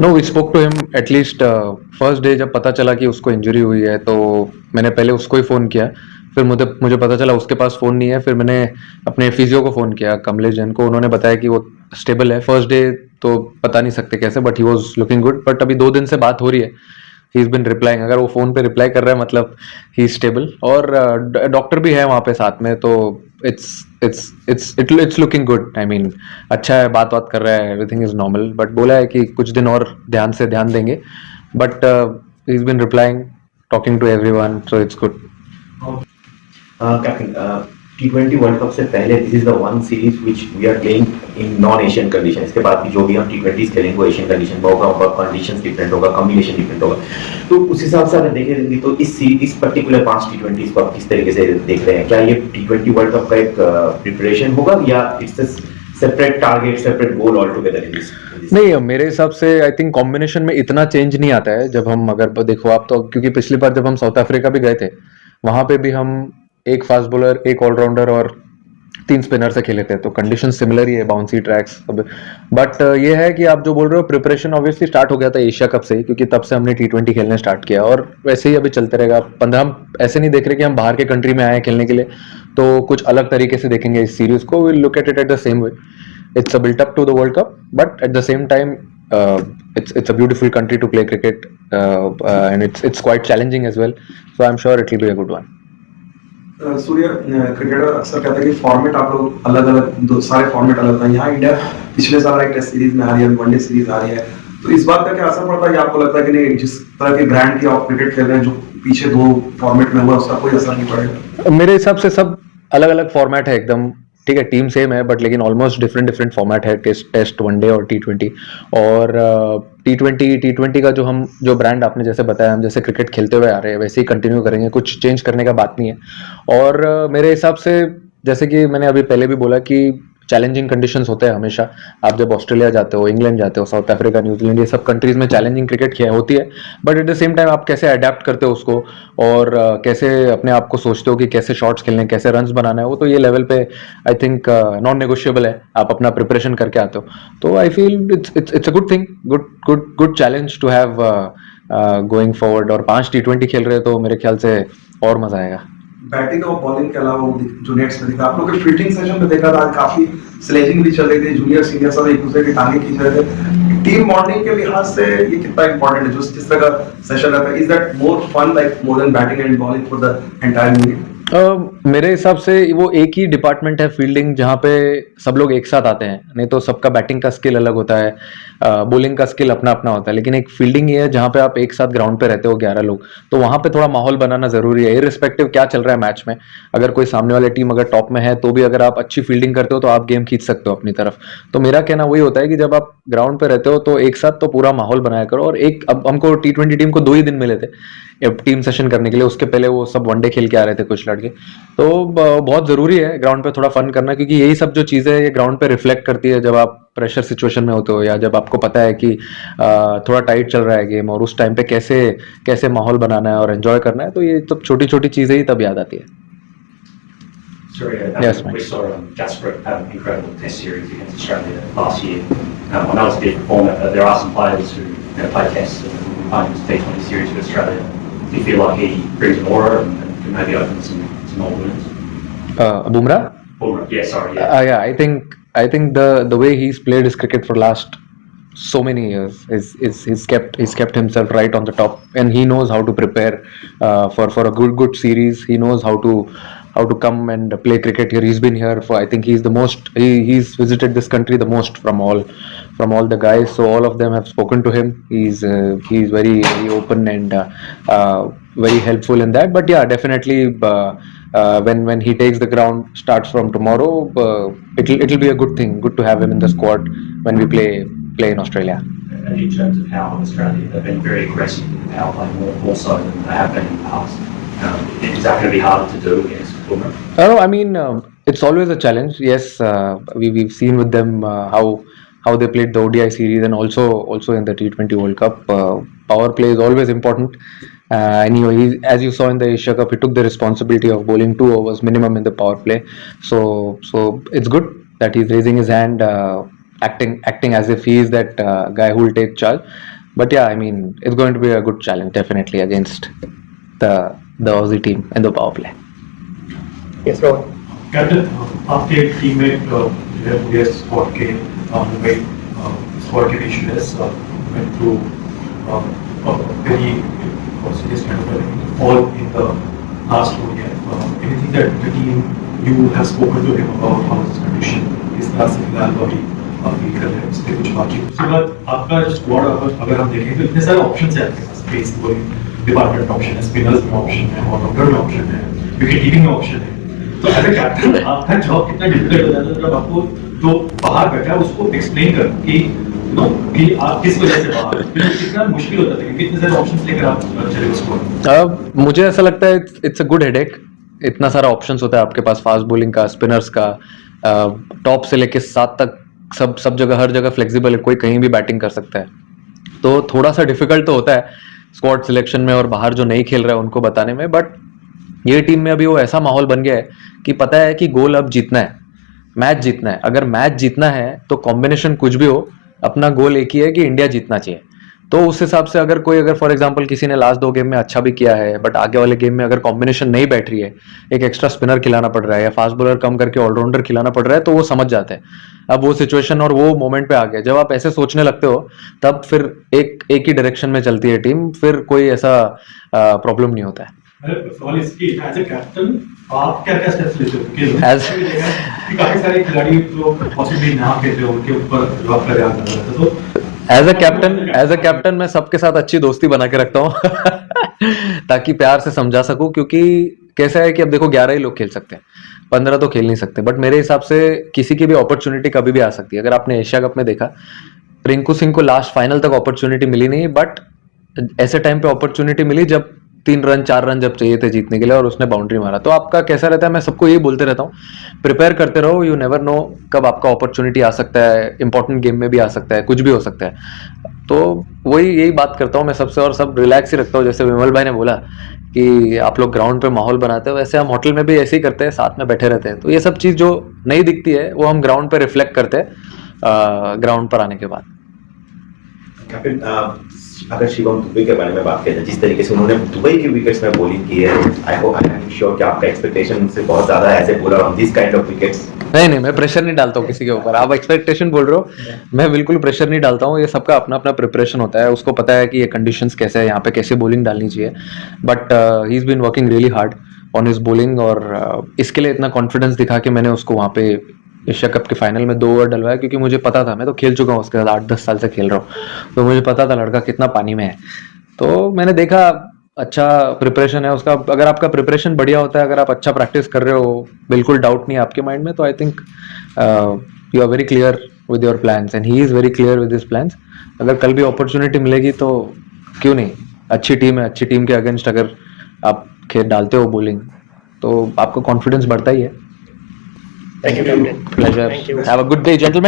No, we spoke to him at least first day जब पता चला कि उसको इंजरी हुई है, तो मैंने पहले उसको ही फ़ोन किया। फिर मुझे मुझे पता चला उसके पास फ़ोन नहीं है, फिर मैंने अपने फिजियो को फ़ोन किया, कमलेश जैन को। उन्होंने बताया कि वो स्टेबल है। फर्स्ट डे तो पता नहीं सकते कैसे, but he was looking good. But अभी 2 दिन से बात हो रही है, ही इज़ बिन रिप्लाइंग। अगर वो फ़ोन पे रिप्लाई कर रहा है मतलब ही इज़ स्टेबल। और डॉक्टर भी है वहाँ पे साथ में, तो it's looking good. I mean अच्छा है, बात बात कर रहा है, एवरीथिंग इज नॉर्मल। बट बोला है कि कुछ दिन और ध्यान देंगे। But he is bin replying, talking to everyone, so it's good. Captain, T20 world cup से पहले this is the one series which we are playing in non Asian condition. इसके बाद भी जो भी हम T20s खेलेंगे वो एशियन कंडीशन में होगा, कंडीशंस डिफरेंट होगा, कॉम्बिनेशन डिफरेंट होगा। तो उस हिसाब से अगर देखेंगे तो इस पर्टिकुलर 5 T20s को आप किस तरीके से देख रहे हैं? क्या ये T20 वर्ल्ड कप का एक प्रिपरेशन होगा या it's a separate target, separate goal all together in this? नहीं, मेरे हिसाब से आई थिंक कॉम्बिनेशन में इतना चेंज नहीं आता है। जब हम अगर देखो आप, तो क्योंकि पिछली बार जब हम साउथ अफ्रीका भी गए थे, वहां पे भी हम एक फास्ट बॉलर, एक ऑलराउंडर और 3 स्पिनर से खेले थे, तो कंडीशन सिमिलर ही है, बाउंसी ट्रैक्स सब। बट ये है कि आप जो बोल रहे हो, प्रिपरेशन ऑब्वियसली स्टार्ट हो गया था एशिया कप से ही, क्योंकि तब से हमने T20 खेलने स्टार्ट किया, और वैसे ही अभी चलते रहेगा। 15 हम ऐसे नहीं देख रहे कि हम बाहर के कंट्री में आए हैं खेलने के लिए, तो कुछ अलग तरीके से देखेंगे इस सीरीज को। Will look at it at the same way. It's a built up to the World Cup, but at the same time, it's a beautiful country to play cricket, and it's quite challenging as well. So I'm sure it will be a good one. Surya, cricketer अक्सर कहता है कि format आप लोग अलग अलग, सारे format अलग हैं। यहाँ इंडिया पिछले साल एक टेस्ट सीरीज में आ रही है, वनडे सीरीज आ रही है, तो इस बात का क्या असर पड़ता है कि आपको लगता है कि नहीं, जिस तरह के ब्रांड की आप क्रिकेट खेल रहे हैं, जो पीछे 2 फॉर्मेट में हुआ, उसका कोई असर नहीं पड़ेगा? मेरे हिसाब से सब अलग अलग फॉर्मेट है एकदम। ठीक है, टीम सेम है, बट लेकिन ऑलमोस्ट डिफरेंट डिफरेंट फॉर्मेट है, टेस्ट, वनडे और T20। और टी ट्वेंटी का जो ब्रांड आपने जैसे बताया, हम जैसे क्रिकेट खेलते हुए आ रहे हैं वैसे ही कंटिन्यू करेंगे, कुछ चेंज करने का बात नहीं है। और मेरे हिसाब से, जैसे कि मैंने अभी पहले भी बोला कि चैलेंजिंग कंडीशंस होते हैं हमेशा। आप जब ऑस्ट्रेलिया जाते हो, इंग्लैंड जाते हो, साउथ अफ्रीका, न्यूजीलैंड, ये सब कंट्रीज में चैलेंजिंग क्रिकेट होती है। But at the same time आप कैसे अडेप्ट करते हो उसको, और कैसे अपने आप को सोचते हो कि कैसे शॉट्स खेलने, कैसे रन्स बनाना है, वो तो ये लेवल पे आई थिंक नॉन नेगोशिएबल है। आप अपना प्रिपरेशन करके आते हो, तो I feel it's a good thing, good challenge to have going forward. और 5 T20 खेल रहे हैं, तो मेरे ख्याल से और मजा आएगा। बैटिंग और बॉलिंग के अलावा जो नेट्स में देखा, आप लोग के फील्डिंग सेशन में देखा था, काफी स्लेजिंग भी चल रही थी, जूनियर सीनियर सब एक दूसरे की टांगे खींच रहे थे। टीम बॉन्डिंग के लिहाज से ये कितना इंपॉर्टेंट है, जो जिस तरह का सेशन रहता है? Is that more fun, like more than batting and bowling for the entire unit? मेरे हिसाब से वो एक ही डिपार्टमेंट है, फील्डिंग, जहाँ पे सब लोग एक साथ आते हैं। नहीं तो सबका बैटिंग का स्किल अलग होता है, बॉलिंग का स्किल अपना अपना होता है, लेकिन एक फील्डिंग ये है जहाँ पे आप एक साथ ग्राउंड पे रहते हो 11 लोग, तो वहाँ पे थोड़ा माहौल बनाना जरूरी है, इररिस्पेक्टिव क्या चल रहा है मैच में। अगर कोई सामने वाली टीम अगर टॉप में है, तो भी अगर आप अच्छी फील्डिंग करते हो तो आप गेम खींच सकते हो अपनी तरफ। तो मेरा कहना वही होता है कि जब आप ग्राउंड पे रहते हो, तो एक साथ तो पूरा माहौल बनाया करो। और एक, अब हमको T20 टीम को 2 ही दिन मिले थे टीम सेशन करने के लिए, उसके पहले वो सब वनडे खेल के आ रहे थे कुछ लड़के। तो बहुत जरूरी है ग्राउंड पे थोड़ा फन करना, क्योंकि यही सब जो चीजें ये ग्राउंड पे रिफ्लेक्ट करती है, जब आप प्रेशर सिचुएशन में होते हो, या जब आपको पता है कि थोड़ा टाइट चल रहा है गेम, और उस टाइम पे कैसे कैसे माहौल बनाना है और एंजॉय करना है, तो ये सब छोटी छोटी चीजें ही तब याद आती है। Sorry, Yes, we Mike. saw Jasper have an incredible test series against Australia last year. I know it's a different format, but there are some players who play tests and playing this T20 series for Australia. Do you feel like he brings an aura and can maybe open some old wounds? Bumrah? Yeah, sorry, yeah. Yeah, I think the way he's played his cricket for last so many years is he's kept himself right on the top, and he knows how to prepare for a good series. He knows how to come and play cricket here. He's been here for, I think he's the most, he's visited this country the most from all the guys, so all of them have spoken to him. He's very open and very helpful in that. But yeah, definitely when he takes the ground, starts from tomorrow, it'll be a good thing, good to have him in the squad when we play in Australia. And in terms of how Australia have been very aggressive in the power play, more so than they have been in the past, is that going to be harder to do against Bumrah? I mean, it's always a challenge. Yes, we've seen with them how they played the ODI series, and also in the T20 World Cup. Power play is always important. Anyway, as you saw in the Asia Cup, he took the responsibility of bowling 2 overs minimum in the power play. So it's good that he's raising his hand. acting as if he is that guy who will take charge. But yeah, I mean, it's going to be a good challenge definitely against the Aussie team in the power play. Yes, Rohan. Captain आपके teammate Mukesh squad के Mumbai squad के बीच में went through a very serious kind of fall in the last ODI. Anything that the team you have spoken to him about how his condition is तरह से फिलहाल अभी feel कर रहे हैं इस पे कुछ बाकी उसके बाद आपका जो स्क्वाड अगर हम देखें तो इतने सारे ऑप्शन है आपके पास पेस बॉलिंग डिपार्टमेंट ऑप्शन है स्पिनर्स में ऑप्शन है ऑलराउंडर में ऑप्शन है विकेट कीपिंग में ऑप्शन है तो एज ए कैप्टन आपका जॉब कितना डिफिकल्ट हो जाता है जब आपको जो बाहर बैठा है उसको एक्सप्लेन कर कि आप किस वजह से बाहर कितना मुश्किल होता है कितने सारे ऑप्शंस लेकर आप चले उसको मुझे ऐसा लगता है इट्स अ गुड हेडेक. इतना सारा ऑप्शंस होता है आपके पास फास्ट बॉलिंग का, स्पिनर्स का, टॉप से लेके 7 तक सब जगह हर जगह फ्लेक्सिबल है, कोई कहीं भी बैटिंग कर सकता है. तो थोड़ा सा डिफिकल्ट तो होता है स्क्वाड सिलेक्शन में और बाहर जो नहीं खेल रहा है उनको बताने में. बट ये टीम में अभी वो ऐसा माहौल बन गया है कि पता है कि गोल अब जीतना है, मैच जीतना है. अगर मैच जीतना है तो कॉम्बिनेशन कुछ भी हो, अपना गोल एक ही है कि इंडिया जीतना चाहिए. तो उस हिसाब से अगर फॉर एग्जांपल किसी ने लास्ट 2 गेम में अच्छा भी किया है बट आगे वाले गेम में अगर कॉम्बिनेशन नहीं बैठ रही है, एक एक्स्ट्रा स्पिनर खिलाना पड़ रहा है या फास्ट बॉलर कम करके ऑलराउंडर खिलाना पड़ रहा है, तो वो समझ जाते हैं. अब वो सिचुएशन और वो मोमेंट पे आ गया. जब आप ऐसे सोचने लगते हो तब फिर एक ही डायरेक्शन में चलती है टीम, फिर कोई ऐसा प्रॉब्लम नहीं होता है. सवाल इसकी एज ए कैप्टन आप क्या स्टेप्स लेते हो कि काफी सारे खिलाड़ी जो पॉसिबली ना खेलते हो उनके ऊपर जवाब का ध्यान रखना है. तो एज अ कैप्टन मैं सबके साथ अच्छी दोस्ती बना के रखता हूँ ताकि प्यार से समझा सकूं. क्योंकि कैसा है कि अब देखो 11 ही लोग खेल सकते हैं, 15 तो खेल नहीं सकते. बट मेरे हिसाब से किसी की भी अपॉर्चुनिटी कभी भी आ सकती है. अगर आपने एशिया कप में देखा, रिंकू सिंह को लास्ट फाइनल तक अपॉर्चुनिटी मिली नहीं, बट ऐसे टाइम पे अपॉर्चुनिटी मिली जब 3 रन 4 रन जब चाहिए थे जीतने के लिए और उसने बाउंड्री मारा. तो आपका कैसा रहता है, मैं सबको यही बोलते रहता हूँ, प्रिपेयर करते रहो. यू नेवर नो कब आपका अपॉर्चुनिटी आ सकता है, इंपॉर्टेंट गेम में भी आ सकता है, कुछ भी हो सकता है. तो यही बात करता हूँ मैं सबसे, और सब रिलैक्स ही रखता हूँ. जैसे विमल भाई ने बोला कि आप लोग ग्राउंड पे माहौल बनाते हो, वैसे हम होटल में भी ऐसे ही करते हैं, साथ में बैठे रहते हैं. तो ये सब चीज़ जो नहीं दिखती है वो हम ग्राउंड पे रिफ्लेक्ट करते हैं ग्राउंड पर आने के बाद. कैप्टन अगर शिवम दुबे के बारे में बात करें, जिस तरीके से उन्होंने दुबई की विकेट्स में बॉलिंग की है, आई एम श्योर कि आपका एक्सपेक्टेशन से बहुत ज्यादा as a bowler on this kind of wickets. नहीं, मैं प्रेशर नहीं डालता हूँ किसी के ऊपर. आप एक्सपेक्टेशन बोल रहे हो, मैं बिल्कुल प्रेशर नहीं डालता हूँ. ये सबका अपना अपना प्रिपरेशन होता है, उसको पता है कि ये कंडीशंस कैसे है, यहाँ पे कैसे बॉलिंग डालनी चाहिए. But he is been working really hard on his bowling, और इसके लिए इतना कॉन्फिडेंस दिखा कि मैंने उसको वहाँ पे एशिया कप के फाइनल में 2 ओवर डलवाया. क्योंकि मुझे पता था, मैं तो खेल चुका हूँ उसके साथ, 8-10 साल से खेल रहा हूँ, तो मुझे पता था लड़का कितना पानी में है. तो मैंने देखा अच्छा प्रिपरेशन है उसका. अगर आपका प्रिपरेशन बढ़िया होता है, अगर आप अच्छा प्रैक्टिस कर रहे हो, बिल्कुल डाउट नहीं है आपके माइंड में, तो I think you are very clear with your plans and he is very clear with his plans. अगर कल भी अपॉर्चुनिटी मिलेगी तो क्यों नहीं. अच्छी टीम है, अच्छी टीम के अगेंस्ट अगर आप खेल डालते हो बॉलिंग तो आपका कॉन्फिडेंस बढ़ता ही है. Thank you, Captain. Pleasure. Thank you. Have a good day, gentlemen.